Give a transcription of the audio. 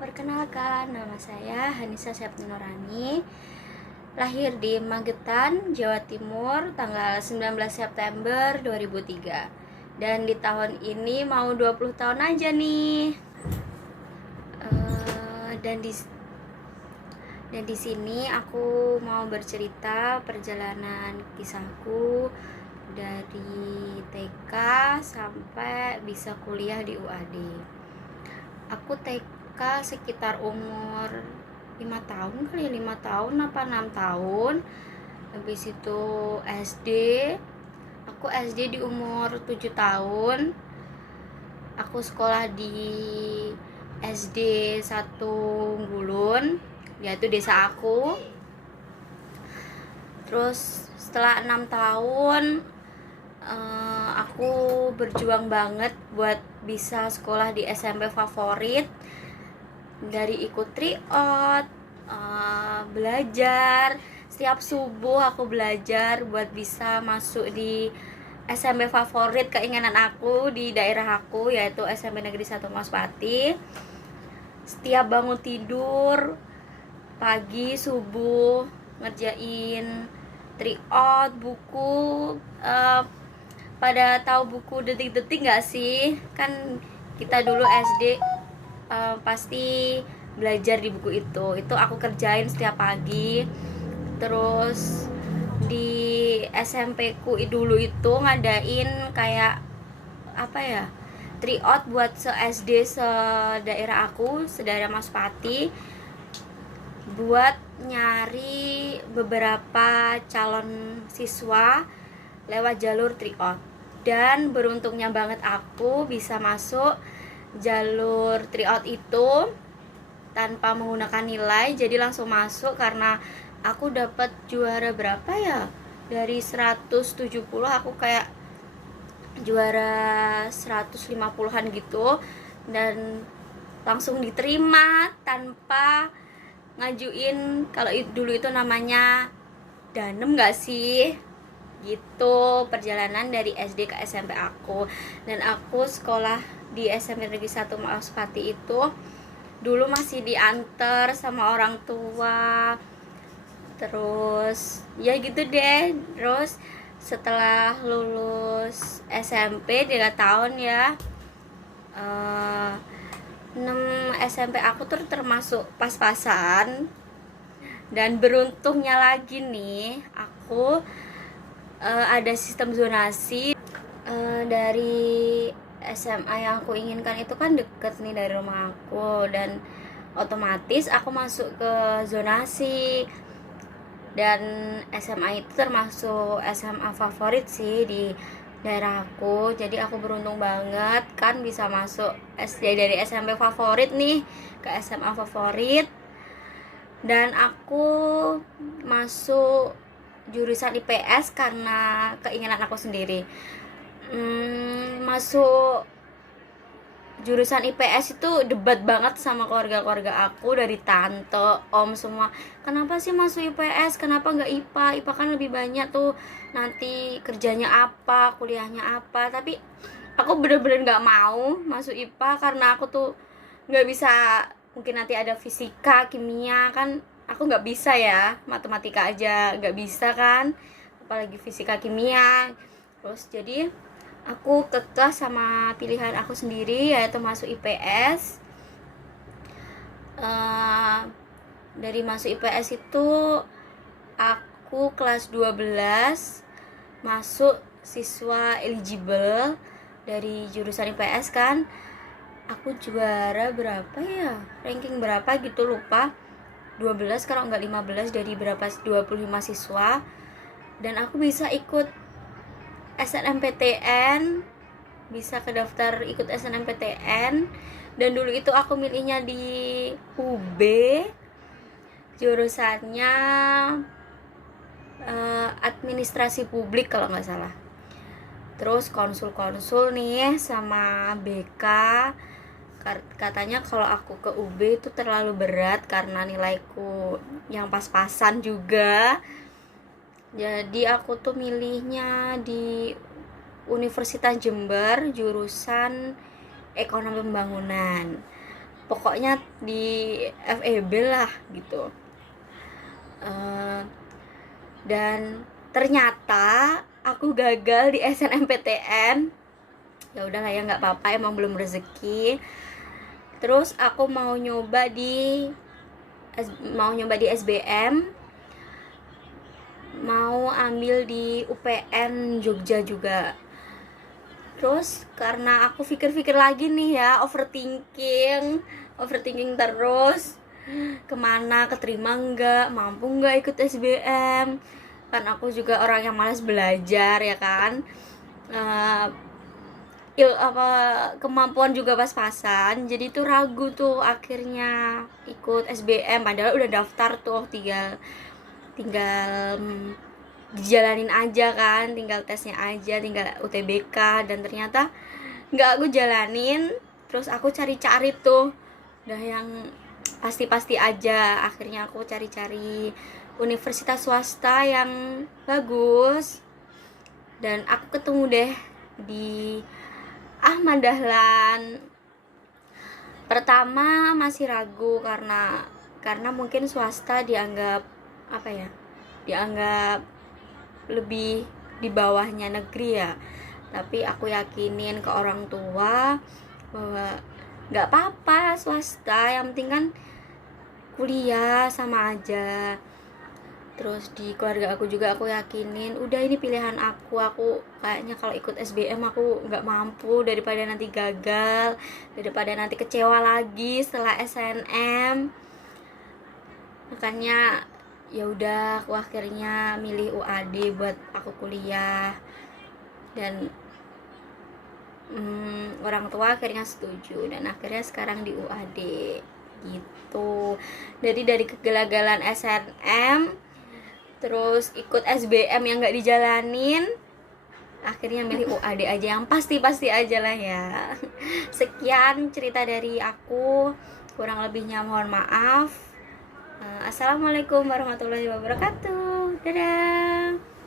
perkenalkan, nama saya Hanisa Septi Nurani. Lahir di Magetan, Jawa Timur, tanggal 19 September 2003. Dan di tahun ini mau 20 tahun aja nih. Dan di sini aku mau bercerita perjalanan kisahku dari TK sampai bisa kuliah di UAD. Aku TK sekitar umur 5 tahun kali ya, 5 tahun apa 6 tahun. Habis itu SD, aku SD di umur 7 tahun. Aku sekolah di SD 1 Gulun, yaitu desa aku. Terus setelah 6 tahun aku berjuang banget buat bisa sekolah di SMP favorit. Dari ikut tryout, belajar setiap subuh, aku belajar buat bisa masuk di SMP favorit keinginan aku di daerah aku, yaitu SMP Negeri 1 Maspati. Setiap bangun tidur pagi subuh ngerjain tryout, buku. Pada tahu buku detik-detik gak sih? Kan kita dulu SD pasti belajar di buku itu. Itu aku kerjain setiap pagi. Terus di SMP ku dulu itu ngadain kayak apa ya, tryout buat se-SD se-daerah aku, se-daerah Maspati, buat nyari beberapa calon siswa lewat jalur tryout. Dan beruntungnya banget aku bisa masuk jalur tryout itu tanpa menggunakan nilai, jadi langsung masuk karena aku dapat juara berapa ya, dari 170 aku kayak juara 150-an gitu, dan langsung diterima tanpa ngajuin, kalau dulu itu namanya danem gak sih gitu. Perjalanan dari SD ke SMP aku. Dan aku sekolah di SMP Negeri 1 Maspati itu dulu masih diantar sama orang tua. Terus ya gitu deh. Terus setelah lulus SMP 3 tahun ya, 6 SMP aku tuh termasuk pas-pasan. Dan beruntungnya lagi nih, aku ada sistem zonasi. Dari SMA yang aku inginkan itu kan deket nih dari rumah aku, dan otomatis aku masuk ke zonasi. Dan SMA itu termasuk SMA favorit sih di daerah aku. Jadi aku beruntung banget kan bisa masuk SD dari SMP favorit nih ke SMA favorit. Dan aku masuk jurusan IPS karena keinginan aku sendiri. Masuk jurusan IPS itu debat banget sama keluarga aku, dari tante, om, semua. Kenapa sih masuk IPS? Kenapa nggak IPA? IPA kan lebih banyak tuh, nanti kerjanya apa, kuliahnya apa. Tapi aku bener-bener nggak mau masuk IPA karena aku tuh nggak bisa. Mungkin nanti ada fisika, kimia, kan aku nggak bisa ya, matematika aja nggak bisa kan, apalagi fisika, kimia. Terus jadi aku kekeh sama pilihan aku sendiri, yaitu masuk IPS. Dari masuk IPS itu aku kelas 12 masuk siswa eligible dari jurusan IPS kan. Aku juara berapa ya, ranking berapa gitu lupa, 12 kalau nggak 15 dari berapa, 25 siswa. Dan aku bisa ikut SNMPTN, bisa ke daftar ikut SNMPTN. Dan dulu itu aku milihnya di UB, jurusannya administrasi publik kalau nggak salah. Terus konsul nih sama BK, katanya kalau aku ke UB itu terlalu berat karena nilaiku yang pas-pasan juga. Jadi aku tuh milihnya di Universitas Jember, jurusan Ekonomi Pembangunan. pokoknya di FEB lah gitu. Dan ternyata aku gagal di SNMPTN. Ya udahlah ya, nggak apa-apa, emang belum rezeki. Terus aku mau nyoba di SBM, mau ambil di UPN Jogja juga. Terus karena aku pikir-pikir lagi nih ya, overthinking terus, kemana, keterima nggak, mampu nggak ikut SBM. Kan aku juga orang yang malas belajar ya kan. Kemampuan juga pas-pasan, jadi tuh ragu tuh akhirnya ikut SBM, padahal udah daftar tuh, tinggal dijalanin aja kan, tinggal tesnya aja, tinggal UTBK, dan ternyata nggak aku jalanin. Terus aku cari-cari tuh udah yang pasti-pasti aja, akhirnya aku cari-cari universitas swasta yang bagus, dan aku ketemu deh di Ahmad Dahlan. Pertama masih ragu karena mungkin swasta dianggap dianggap lebih di bawahnya negeri ya. Tapi aku yakinin ke orang tua bahwa nggak apa-apa swasta, yang penting kan kuliah sama aja. Terus di keluarga aku juga aku yakinin, udah ini pilihan aku kayaknya kalau ikut SBM aku nggak mampu, daripada nanti gagal, daripada nanti kecewa lagi setelah SNM. Makanya ya udah, aku akhirnya milih UAD buat aku kuliah, dan orang tua akhirnya setuju, dan akhirnya sekarang di UAD gitu. Jadi dari kegagalan SNM terus ikut SBM yang nggak dijalanin, akhirnya milih UAD aja yang pasti-pasti aja lah ya. Sekian cerita dari aku, kurang lebihnya mohon maaf. Assalamualaikum warahmatullahi wabarakatuh. Dadah.